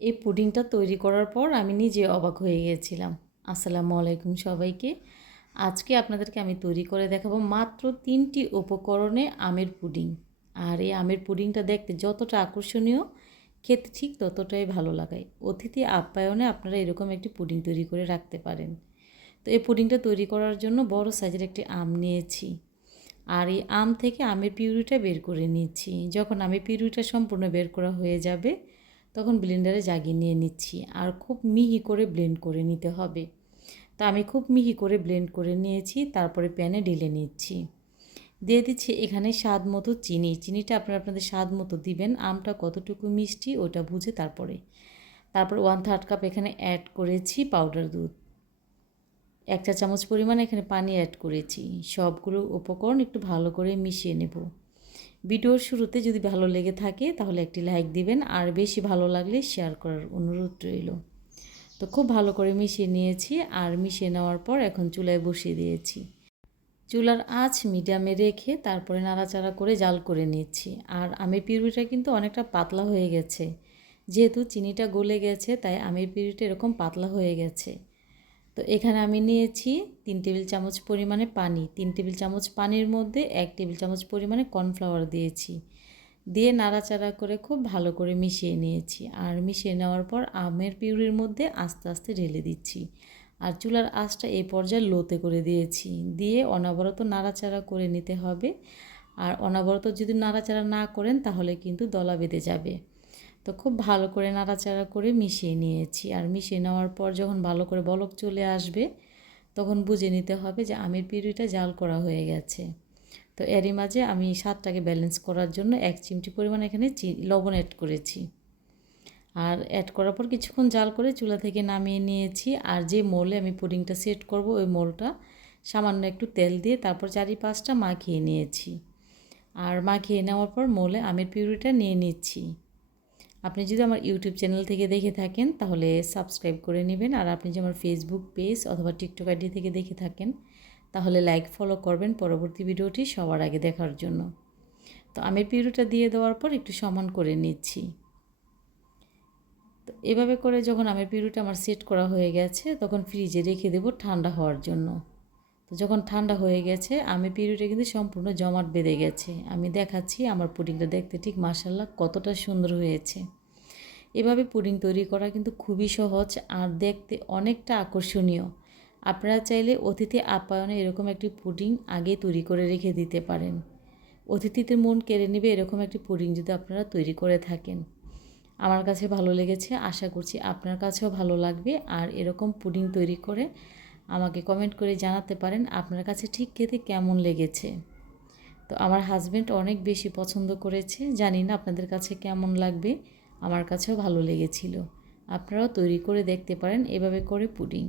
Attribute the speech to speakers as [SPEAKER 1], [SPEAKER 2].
[SPEAKER 1] এই পুডিংটা তৈরি করার পর আমি নিজে অবাক হয়ে গিয়েছিলাম আসসালামু আলাইকুম সবাইকে। আজকে আপনাদেরকে আমি তৈরি করে দেখাবো মাত্র তিনটি উপকরণে আমের পুডিং। আর এই আমের পুডিংটা দেখতে যতটা আকর্ষণীয়, খেতে ঠিক ততটাই ভালো লাগায়। অতিথি আপ্যায়নে আপনারা এরকম একটি পুডিং তৈরি করে রাখতে পারেন। তো এই পুডিংটা তৈরি করার জন্য বড় সাইজের একটি আম নিয়েছি। আর এই আম থেকে আমের পিউরিটা বের করে নিচ্ছি। যখন আমের পিউরিটা সম্পূর্ণ বের করা হয়ে যাবে তখন ব্লেন্ডারে জাগিয়ে নিয়ে নিচ্ছি আর খুব মিহি করে ব্লেন্ড করে নিতে হবে। তা আমি খুব মিহি করে ব্লেন্ড করে নিয়েছি, তারপরে প্যানে ঢেলে নিচ্ছি। দিয়ে দিচ্ছি এখানে স্বাদ মতো চিনি। চিনিটা আপনারা আপনাদের স্বাদ মতো দিবেন, আমটা কতটুকু মিষ্টি ওটা বুঝে তারপরে। তারপর ওয়ান থার্ড কাপ এখানে অ্যাড করেছি পাউডার দুধ। এক চা চামচ পরিমাণ এখানে পানি অ্যাড করেছি। সবগুলো উপকরণ একটু ভালো করে মিশিয়ে নেব। ভিডিওর শুরুতে যদি ভালো লেগে থাকে, তাহলে একটি লাইক দিবেন আর বেশি ভালো লাগলে শেয়ার করার অনুরোধ রইল। তো খুব ভালো করে মিশিয়ে নিয়েছি আর মিশিয়ে নেওয়ার পর এখন চুলায় বসিয়ে দিয়েছি। চুলার আঁচ মিডিয়ামে রেখে তারপরে নাড়াচাড়া করে জাল করে নিচ্ছি। আর আমের পিউরিটা কিন্তু অনেকটা পাতলা হয়ে গেছে। যেহেতু চিনিটা গলে গেছে, তাই আমের পিউরিটা এরকম পাতলা হয়ে গেছে। তো এখানে আমি নিয়েছি তিন টেবিল চামচ পরিমাণে পানি। তিন টেবিল চামচ পানির মধ্যে এক টেবিল চামচ পরিমাণে কর্নফ্লাওয়ার দিয়েছি। দিয়ে নাড়াচাড়া করে খুব ভালো করে মিশিয়ে নিয়েছি। আর মিশিয়ে নেওয়ার পর আমের পিউরির মধ্যে আস্তে আস্তে ঢেলে দিচ্ছি। আর চুলার আঁচটা এই পর্যায়ে লোতে করে দিয়েছি। দিয়ে অনবরত নাড়াচাড়া করে নিতে হবে। আর অনবরত যদি নাড়াচাড়া না করেন তাহলে কিন্তু দলা বেঁধে যাবে। তো খুব ভালো করে নাড়াচাড়া করে মিশিয়ে নিয়েছি। আর মিশিয়ে নেওয়ার পর যখন ভালো করে বলক চলে আসবে, তখন বুঝে নিতে হবে যে আমের পিউরিটা জাল করা হয়ে গেছে। তো এরই মাঝে আমি স্বাদটাকে ব্যালেন্স করার জন্য এক চিমটি পরিমাণ এখানে চি, লবণ অ্যাড করেছি। আর অ্যাড করার পর কিছুক্ষণ জাল করে চুলা থেকে নামিয়ে নিয়েছি। আর যে মোলে আমি পুডিংটা সেট করব, ওই মোলটা সামান্য একটু তেল দিয়ে তারপর চারি পাঁচটা মাখিয়ে নিয়েছি। আর মাখিয়ে নেওয়ার পর মোলে আমের পিউরিটা নিয়ে নিচ্ছি। আপনি যদি আমার ইউটিউব চ্যানেল থেকে দেখে থাকেন, তাহলে সাবস্ক্রাইব করে নেবেন। আর আপনি যদি আমার ফেসবুক পেজ অথবা টিকটক আইডি থেকে দেখে থাকেন, তাহলে লাইক ফলো করবেন পরবর্তী ভিডিওটি সবার আগে দেখার জন্য। তো আমের পিউরিটা দিয়ে দেওয়ার পর একটু সমান করে নিচ্ছি। তো এভাবে করে যখন আমের পিউরিটা আমার সেট করা হয়ে গেছে, তখন ফ্রিজে রেখে দেবো ঠান্ডা হওয়ার জন্য। তো যখন ঠান্ডা হয়ে গেছে, আমি পিউরিটা কিন্তু সম্পূর্ণ জমাট বেঁধে গেছে। আমি দেখাচ্ছি, আমার পুডিংটা দেখতে ঠিক মার্শাল্লাহ কতটা সুন্দর হয়েছে। এভাবে পুডিং তৈরি করা কিন্তু খুবই সহজ আর দেখতে অনেকটা আকর্ষণীয়। আপনারা চাইলে অতিথি আপ্যায়নে এরকম একটি পুডিং আগে তৈরি করে রেখে দিতে পারেন। অতিথিদের মন কেড়ে নেবে এরকম একটি পুডিং যদি আপনারা তৈরি করে থাকেন। আমার কাছে ভালো লেগেছে, আশা করছি আপনার কাছেও ভালো লাগবে। আর এরকম পুডিং তৈরি করে আমাকে কমেন্ট করে জানাতে পারেন আপনার কাছে ঠিক খেতে কেমন লেগেছে। তো আমার হাজব্যান্ড অনেক বেশি পছন্দ করেছে, জানি না আপনাদের কাছে কেমন লাগবে, আমার কাছেও ভালো লেগেছিল। আপনারাও তৈরি করে দেখতে পারেন, এভাবে করে পুডিং